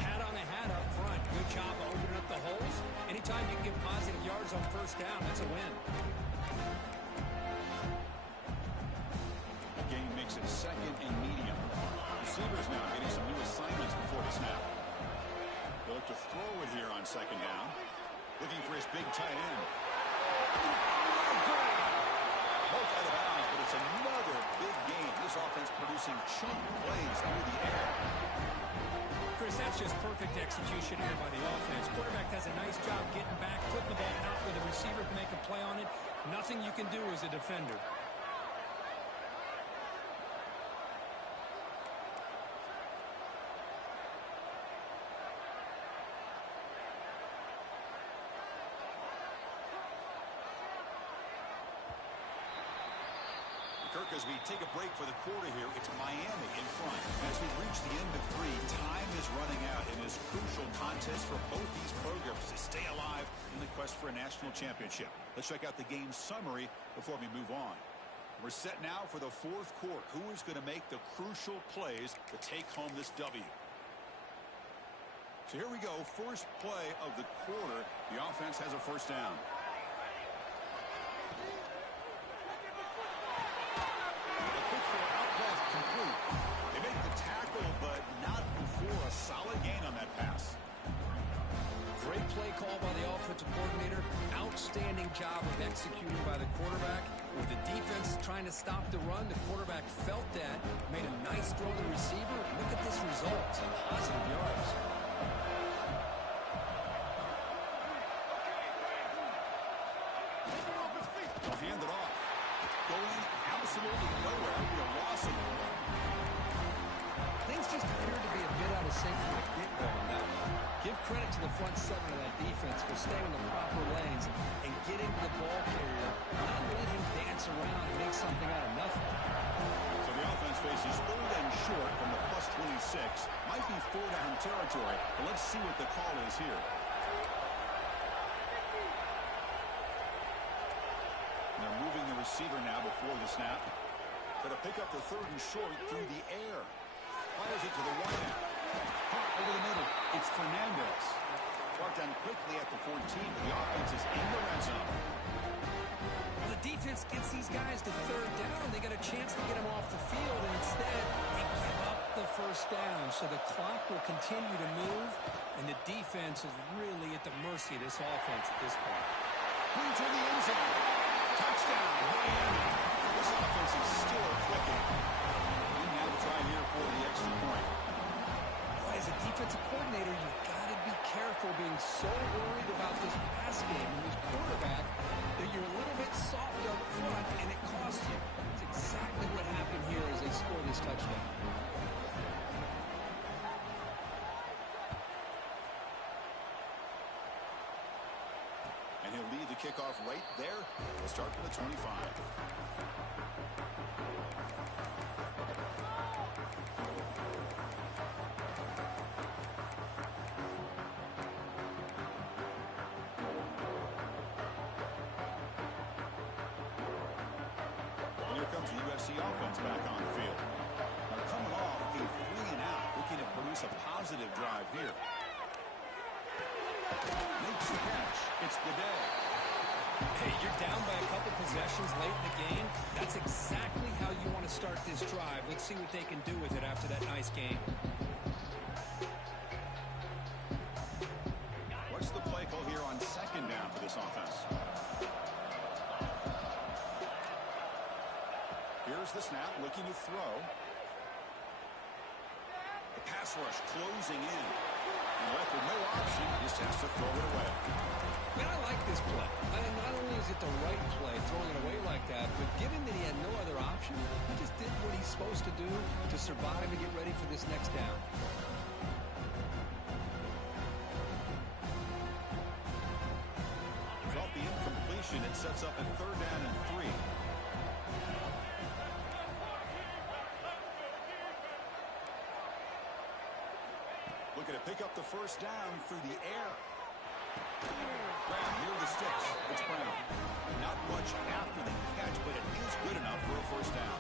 Hat on the hat up front. Good job of opening up the holes. Anytime you can get positive yards on first down, that's a win. The game makes it 2nd and medium. Receivers now getting some new assignments before the snap. They'll look to throw it here on 2nd down. Looking for his big tight end. Both out of bounds, but it's another big game. This offense producing chunk plays through the air. Chris, that's just perfect execution here by the offense. Quarterback does a nice job getting back, putting the ball out where the receiver can make a play on it. Nothing you can do as a defender. Kirk, as we take a break for the quarter here, it's Miami in front. As we reach the end of 3, time is running out in this crucial contest for both these programs to stay alive in the quest for a national championship. Let's check out the game summary before we move on. We're set now for the 4th quarter. Who is going to make the crucial plays to take home this W? So here we go. First play of the quarter. The offense has a first down. They make the tackle, but not before a solid gain on that pass. Great play call by the offensive coordinator. Outstanding job of executing by the quarterback. With the defense trying to stop the run, the quarterback felt that, made a nice throw to the receiver. Look at this result, some positive yards. They'll hand it off. Going absolutely nowhere. It'll be a loss of the run. Things just appear to be a bit out of sync from the get-go on that one. Give credit to the front 7 of that defense for staying in the proper lanes and getting to the ball carrier, not let him dance around and make something out of nothing. So the offense faces 3rd and short from the plus 26. Might be 4-down territory, but let's see what the call is here. And they're moving the receiver now before the snap. Got to pick up the 3rd and short through the air. Fires it to the right. Caught over the middle. It's Fernandez. Brought down quickly at the 14, but the offense is in the red zone. Well, the defense gets these guys to 3rd down. They got a chance to get them off the field, and instead they give up the first down. So the clock will continue to move, and the defense is really at the mercy of this offense at this point. Going to the end zone. Touchdown, Miami. This offense is still clicking. We now try here for the extra point. Boy, as a defensive coordinator, you've got to be careful being so worried about this pass game and this quarterback that you're a little bit soft up front, and it costs you. It's exactly what happened here as they score this touchdown. And he'll lead the kickoff right there. We'll start from the 25. And here comes the USC offense back on the field. Now coming off a 3-and-out, looking to produce a positive drive here. Makes the catch. It's the day. Hey, you're down by a couple possessions late in the game. That's exactly how you want to start this drive. Let's see what they can do with it after that nice game. the snap, looking to throw. The pass rush closing in. And left with no option, just has to throw it away. Man, I like this play. I mean, not only is it the right play, throwing it away like that, but given that he had no other option, he just did what he's supposed to do to survive and get ready for this next down. Off the incompletion, it sets up a 3rd down and 3. Looking to pick up the 1st down through the air. Brown near the sticks. It's Brown. Not much after the catch, but it is good enough for a 1st down.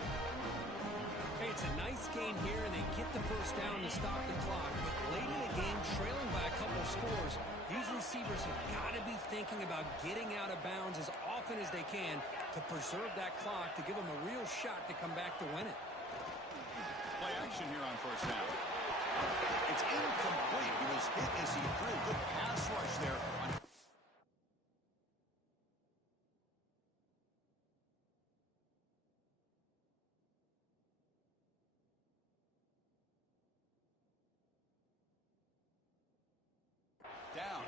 Hey, it's a nice gain here, and they get the 1st down to stop the clock. But late in the game, trailing by a couple scores, these receivers have got to be thinking about getting out of bounds as often as they can to preserve that clock, to give them a real shot to come back to win it. Play action here on 1st down. It's incomplete. He was hit as he threw. Good pass rush there. Down.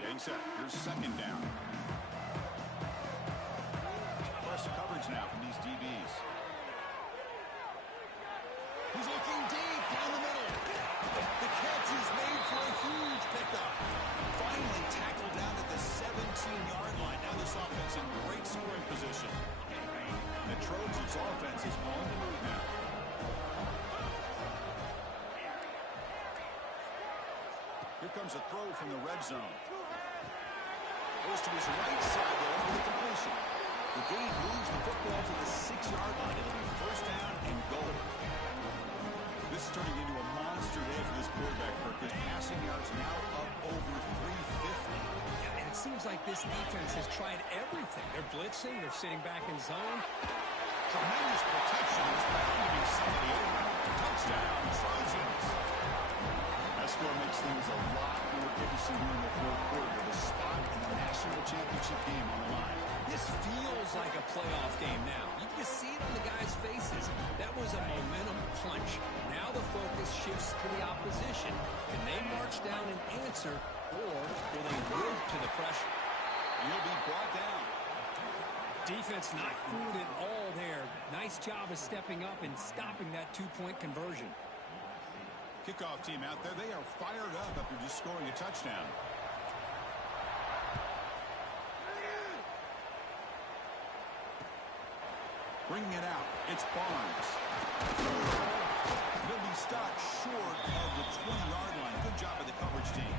Getting set. Here's 2nd down. Press coverage now from these DBs. He's looking deep down the middle. The catch is made for a huge pickup. Finally tackled down at the 17-yard line. Now this offense in great scoring position. The Trojans offense is on the move now. Here comes a throw from the red zone. Goes to his right side there for the completion. The gain moves the football to the 6-yard line. It'll be 1st down and goal. This is turning into a monster day for this quarterback, Kirk. His passing yards now up over 350. Yeah, and it seems like this defense has tried everything. They're blitzing, they're sitting back in zone. Tremendous protection is bound to be somebody over. Touchdown, Trojans. That score makes things a lot more interesting here in the 4th quarter with a spot in the national championship game on the line. This feels like a playoff game now. You can see it on the guys' faces. That was a momentum punch. Now the focus shifts to the opposition. Can they march down and answer, or will they yield to the pressure? He'll be brought down. Defense not fooled at all there. Nice job of stepping up and stopping that 2-point conversion. Kickoff team out there. They are fired up after just scoring a touchdown. Bringing it out. It's Barnes. He'll be stopped short of the 20-yard line. Good job by the coverage team.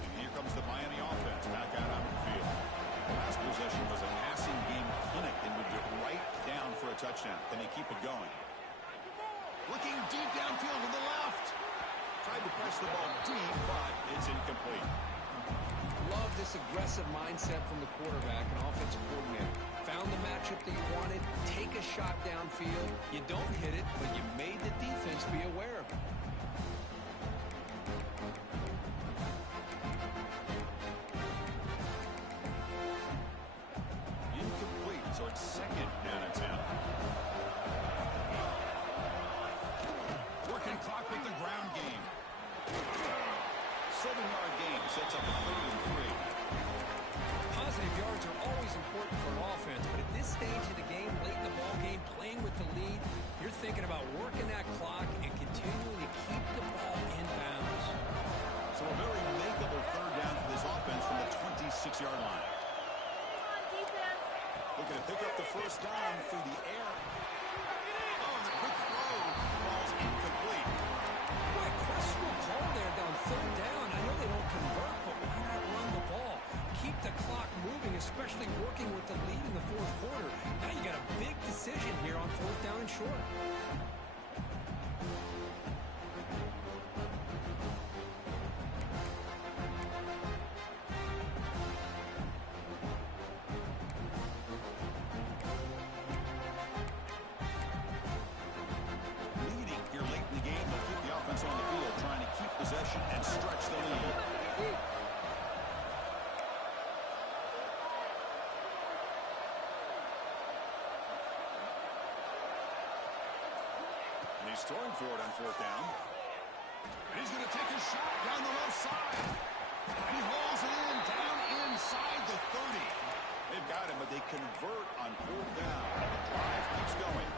And here comes the Miami offense back out onto the field. The last possession was a passing game clinic and moved it right down for a touchdown. Can they keep it going? Looking deep downfield to the left. Tried to press the ball deep, but it's incomplete. Love this aggressive mindset from the quarterback and offensive coordinator. Found the matchup that you wanted, take a shot downfield. You don't hit it, but you made the defense be aware of it. Incomplete, so it's 2nd down and 10. Working clock with the ground game. 7-yard gain sets up a 3rd and 3. Positive yards are always important for an offense, but at this stage of the game, late in the ball game, playing with the lead, you're thinking about working that clock and continuing to keep the ball in bounds. So a very makeable 3rd down for this offense from the 26-yard line. Looking to pick up the 1st down through the air. Oh, the quick throw falls incomplete. Boy, questionable call there down 3rd down. I know they don't convert, but why not run the ball? Keep the clock moving, especially working with the lead in the 4th quarter. Now you got a big decision here on 4th down and short. and stretch the lead. And he's throwing for it on fourth down. And he's going to take a shot down the left side. And he hauls it in down inside the 30. They've got him, but they convert on fourth down. The drive keeps going.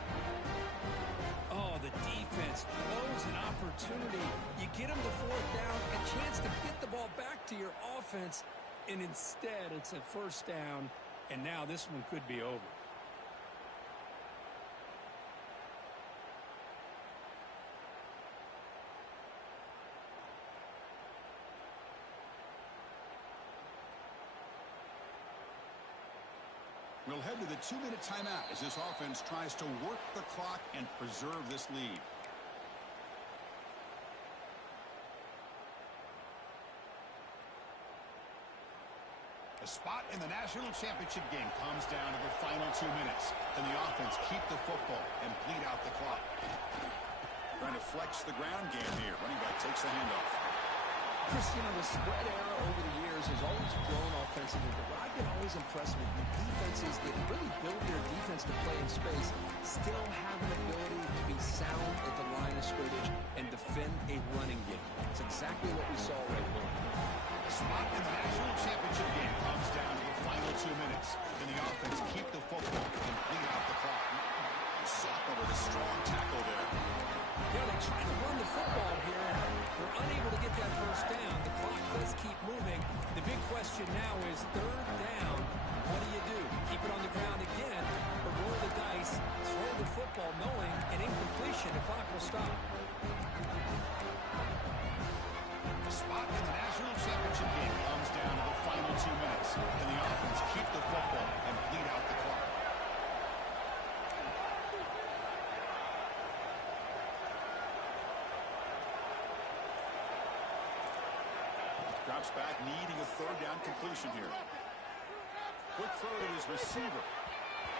Oh, the defense blows an opportunity. You get them to fourth down, a chance to get the ball back to your offense, and instead it's a first down, and now this one could be over. We'll head to the 2-minute timeout as this offense tries to work the clock and preserve this lead. A spot in the national championship game comes down to the final 2 minutes. Can the offense keep the football and bleed out the clock? Trying to flex the ground game here. Running back takes the handoff. Chris, you know, the spread era over the years has always grown offensively, but what I've been always impressed with defenses that really build their defense to play in space still have an ability to be sound at the line of scrimmage and defend a running game. It's exactly what we saw right here. A spot in the national championship game comes down to the final 2 minutes. Can the offense keep the football and bleed out the clock? Soccer with a strong tackle there. Yeah, they try to run the football here. They're unable to get that first down. The clock does keep moving. The big question now is third down. What do? Keep it on the ground again, or roll the dice, throw the football knowing an incompletion, the clock will stop. A spot in the national championship game comes down to the final 2 minutes. Can the offense keep the football and bleed out the clock? Drops back, needing a third down completion here. Quick throw to his receiver.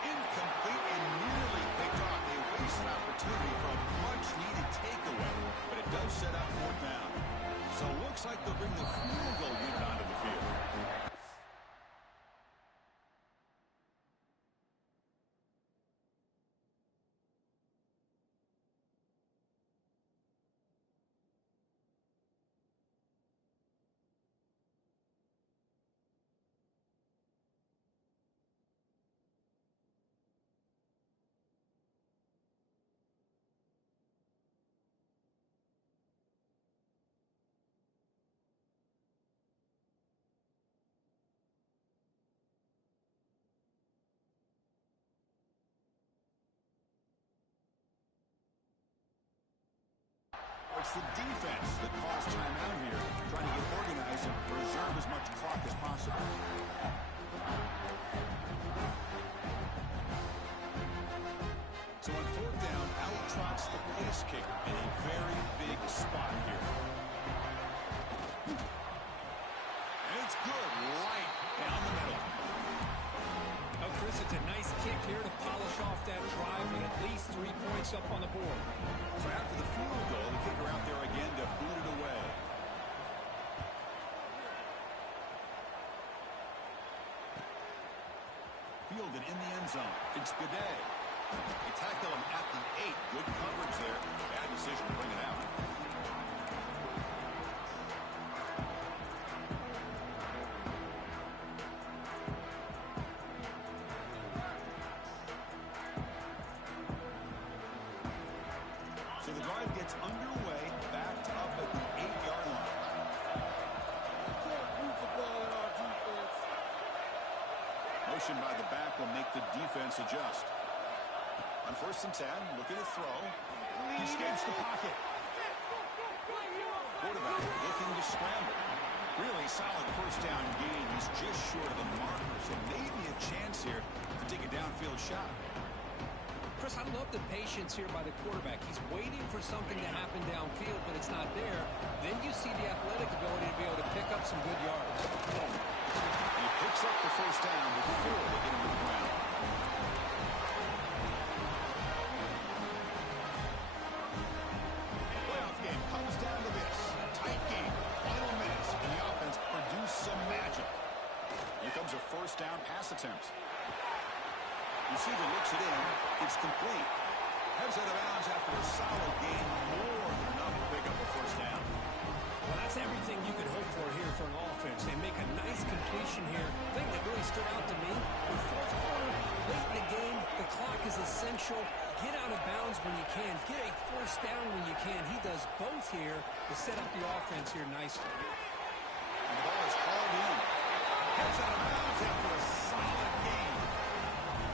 Incomplete and nearly picked off. They waste an opportunity for a much-needed takeaway, but it does set up fourth down. So it looks like they'll bring the field goal unit onto the field. It's the defense that calls timeout here, trying to get organized and preserve as much clock as possible. So on fourth down, out trots the pace kicker in a very big spot here. And it's good, right down the middle. Oh, Chris, it's a nice kick here to polish off that drive with at least 3 points up on the board. So after the field goal, the kicker out there again to boot it away. Fielded in the end zone. It's Godet. They tackle him at the 8. Good coverage there. Bad decision to bring it out. So the drive gets underway, backed up at the 8-yard line. Motion by the back will make the defense adjust. On 1st and 10, looking to throw. He escapes the pocket. Quarterback looking to scramble. Really solid first down gain. He's just short of the marker, so maybe a chance here to take a downfield shot. Chris, I love the patience here by the quarterback. He's waiting for something to happen downfield, but it's not there. Then you see the athletic ability to be able to pick up some good yards. He picks up the first down before they get him to the ground. Playoff game comes down to this. Tight game. attempt. Receiver looks it in. It's complete. Heads out of bounds after a solid gain, more than enough to pick up a first down. Well, that's everything you could hope for here for an offense. They make a nice completion here. The thing that really stood out to me, the fourth quarter, late in the game, the clock is essential. Get out of bounds when you can. Get a first down when you can. He does both here to set up the offense here nicely. And the ball is hauled in. Heads out of bounds after a solid gain.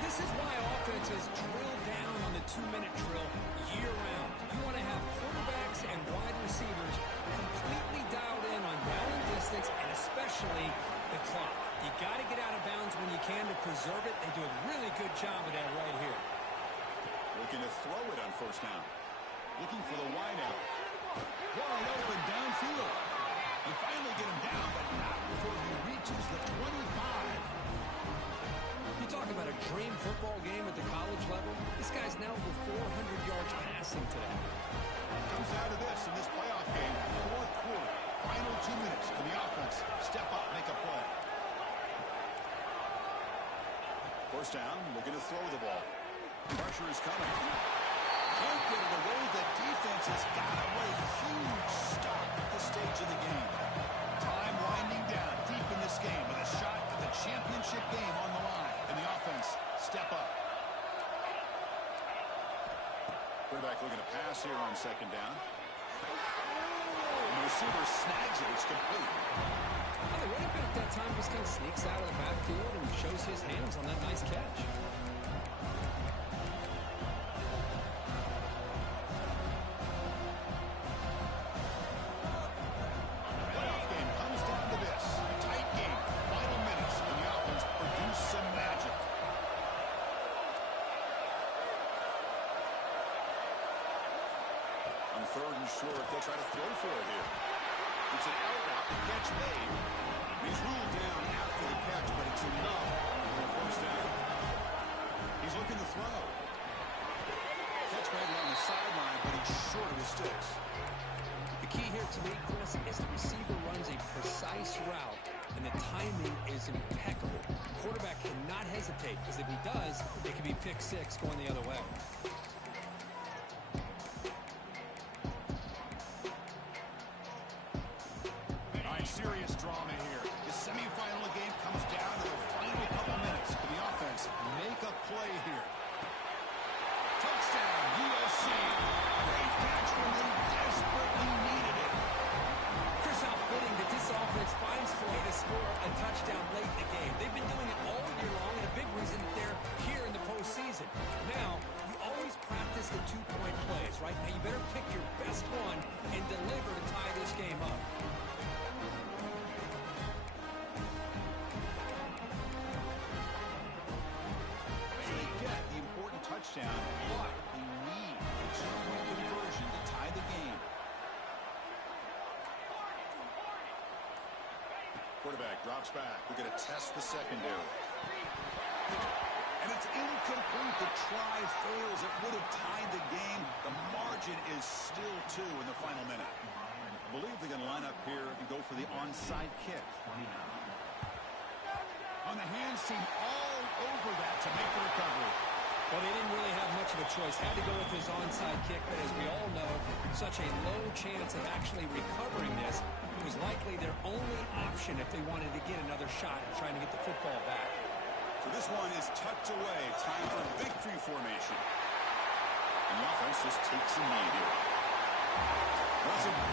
This is why offenses drill down on the 2-minute drill year-round. You want to have quarterbacks and wide receivers completely dialed in on down and distance, and especially the clock. You got to get out of bounds when you can to preserve it. They do a really good job of that right here. Looking to throw it on first down. Looking for the wideout. Wide open downfield. You finally get him down, but not before he reaches the 25. You talk about a dream football game at the college level. This guy's now over 400 yards passing today. Comes down to this in this playoff game. Fourth quarter. Final 2 minutes. Can the offense step up, make a play? First down, looking to throw the ball. Pressure is coming. Can't get it away. The defense has got away. Huge stop at this stage of the game. Time winding down deep in this game with a shot at the championship game on the line. And the offense step up. Quarterback looking to pass here on second down. And the receiver snags it. It's complete. Well, the running back that time just kind of sneaks out of the backfield and shows his hands on that nice catch. Playoff game comes down to this. Tight game. Final minutes. And the offense produce some magic. On third and short, they'll try to throw for it here. It's an out route. The catch made. He's ruled down after the catch, but it's enough for a first down. He's looking to throw. Catch made on the sideline, but he's short of his sticks. The key here to me, Chris, is the receiver runs a precise route, and the timing is impeccable. Quarterback cannot hesitate, because if he does, it could be pick six going the other way. Serious drama here. The semifinal game comes down to the final couple minutes. Can the offense make a play here? Touchdown, USC. Great catch when they desperately needed it. Chris, how fitting that this offense finds a way to score a touchdown late in the game. They've been doing it all year long, and a big reason they're here in the postseason. Now, you always practice the two-point plays, right? Now, you better pick your best one and deliver to tie this game up. Touchdown, but they need a two-point conversion to tie the game. Quarterback drops back. We're going to test the secondary. And it's incomplete. The try fails. It would have tied the game. The margin is still 2 in the final minute. I believe they're going to line up here and go for the onside kick. On the hands team all over that to make the recovery. Well, they didn't really have much of a choice. Had to go with his onside kick, but as we all know, such a low chance of actually recovering this. It was likely their only option if they wanted to get another shot at trying to get the football back. So this one is tucked away. Time for victory formation. And the offense just takes a knee here. That's a